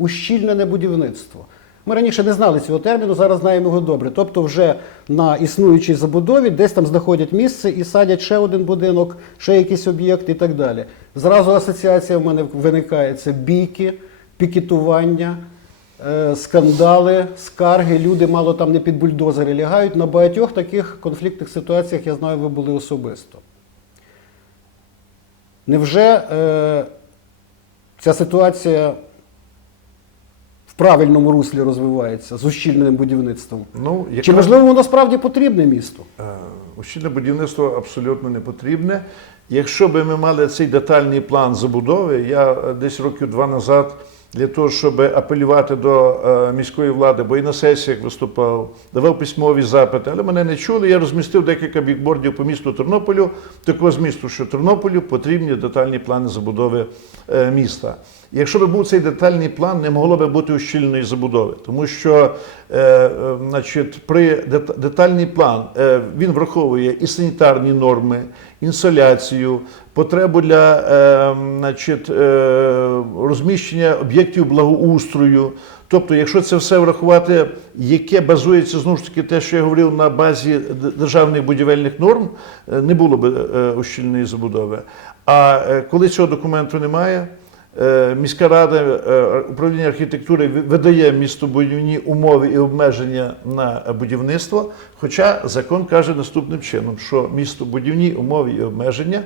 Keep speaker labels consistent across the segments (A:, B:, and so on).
A: ущільнене будівництво. Ми раніше не знали цього терміну, зараз знаємо його добре. Тобто, вже на існуючій забудові десь там знаходять місце і садять ще один будинок, ще якийсь об'єкт і так далі. Зразу асоціація в мене виникає: це бійки, пікетування, е, скандали, скарги. Люди мало там не під бульдозери лягають. На багатьох таких конфліктних ситуаціях я знаю, ви були особисто. Невже е, ця ситуація правильному руслі розвивається з ущільним будівництвом?
B: Ну,
A: Чи можливо воно справді потрібне місту?
B: е, ущільне будівництво абсолютно не потрібне. Якщо б ми мали цей детальний план забудови, я е, десь років два назад для того, щоб апелювати до е, міської влади, бо і на сесіях виступав, давав письмові запити, але мене не чули. Я розмістив декілька бікбордів по місту Тернополю, такого змісту, що Тернополю потрібні детальні плани забудови е, міста. Якщо б був цей детальний план, не могло б бути ущільної забудови, тому що е, е, значить, при дет- детальний план е, він враховує і санітарні норми, інсоляцію, потребу для е, значить, е, розміщення об'єктів благоустрою. Тобто, якщо це все врахувати, яке базується знову ж таки те, що я говорив на базі державних будівельних норм, е, не було б е, ущільної забудови. А е, коли цього документу немає, Е, Міська рада е, управління архітектури ви- видає містобудівні умови і обмеження на будівництво. Хоча закон каже наступним чином, що містобудівні умови і обмеження,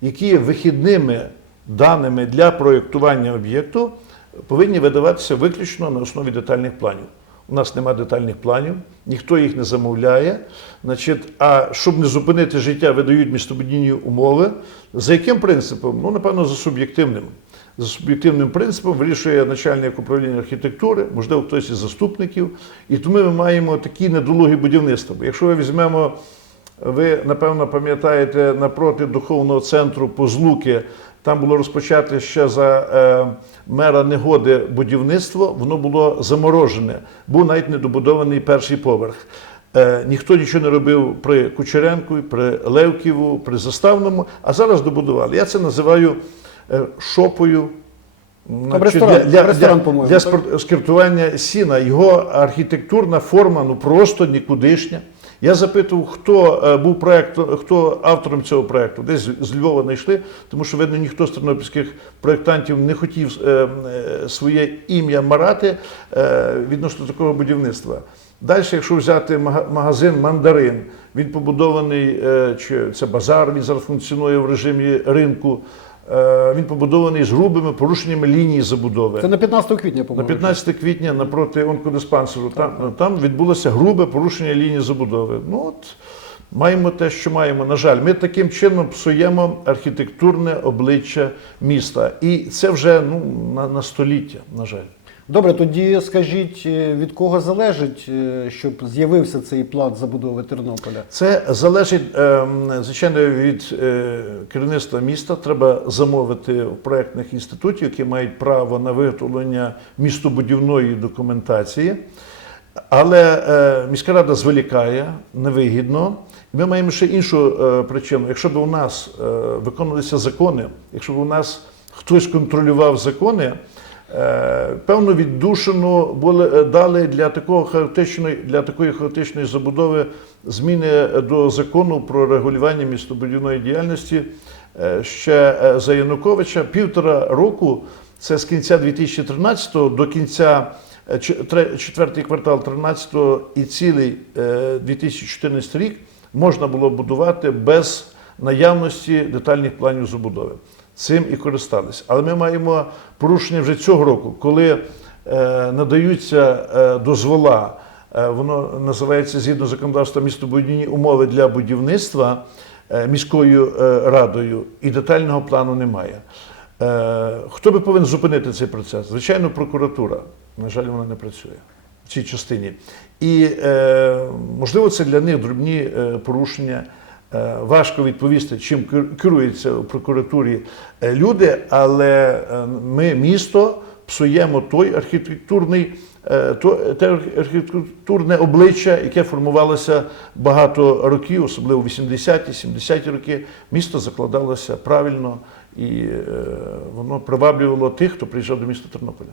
B: які є вихідними даними для проєктування об'єкту, повинні видаватися виключно на основі детальних планів. У нас немає детальних планів, ніхто їх не замовляє. Значить, а щоб не зупинити життя, видають містобудівні умови. За яким принципом? Ну, напевно, за суб'єктивним. За суб'єктивним принципом вирішує начальник управління архітектури, можливо, хтось із заступників. І тому ми маємо такі недолугі будівництва. Якщо ми візьмемо, ви напевно пам'ятаєте напроти духовного центру Позлуки, там було розпочати ще за е, мера негоди будівництво, воно було заморожене, був навіть недобудований перший поверх. Е, ніхто нічого не робив при Кучеренку, при Левківу, при Заставному, а зараз добудували. Я це називаю шопою. значить,
A: ресторан, ресторан, по-моєму,
B: для
A: так?
B: спор- скриптування сіна. Його архітектурна форма ну просто нікудишня. Я запитував, хто е, був проект, хто автором цього проекту. Десь з- Львова знайшли, тому що видно, ніхто з тернопільських проєктантів не хотів е, е, своє ім'я марати е, відносно такого будівництва. Далі, якщо взяти магазин Мандарин, він побудований, е, чи це базар, він зараз функціонує в режимі ринку. Е, Він побудований з грубими порушеннями лінії забудови.
A: Це на 15 квітня,
B: На
A: по-моєму.
B: 15 квітня напроти онкодиспансеру там, там відбулося грубе порушення лінії забудови. Ну от маємо те, що маємо. На жаль, ми таким чином псуємо архітектурне обличчя міста. І це вже ну, на, на століття, на жаль.
A: Добре, тоді скажіть, е, від кого залежить, е, щоб з'явився цей план забудови Тернополя?
B: Це залежить, ем, звичайно, від е, керівництва міста. Треба замовити в проєктних інститутів, які мають право на виготовлення містобудівної документації. Але е, міська рада зволікає невигідно. Ми маємо ще іншу е, причину. Якщо б у нас е, виконувалися закони, якщо б у нас хтось контролював закони, е, певну віддушину були, е, дали для такого хаотичної, для такої хаотичної забудови зміни до закону про регулювання містобудівної діяльності е, ще е, за Януковича півтора року. Це з кінця 2013 до кінця е, четвертий квартал 13 і цілий е, 2014 рік можна було будувати без наявності детальних планів забудови. Цим і користалися. Але ми маємо порушення вже цього року, коли е, надаються е, дозвола, е, воно називається згідно законодавства містобудівні умови для будівництва міською радою, і детального плану немає. Хто би повинен зупинити цей процес? Звичайно, прокуратура. На жаль, вона не працює в цій частині. І можливо, це для них дрібні порушення. Е, Важко відповісти, чим керуються в прокуратурі е, люди, але е, ми місто псуємо той архітектурний, те архітектурне обличчя, яке формувалося багато років, особливо 80-ті, 70-ті роки. Місто закладалося правильно і воно приваблювало тих, хто приїжджав до міста Тернополя.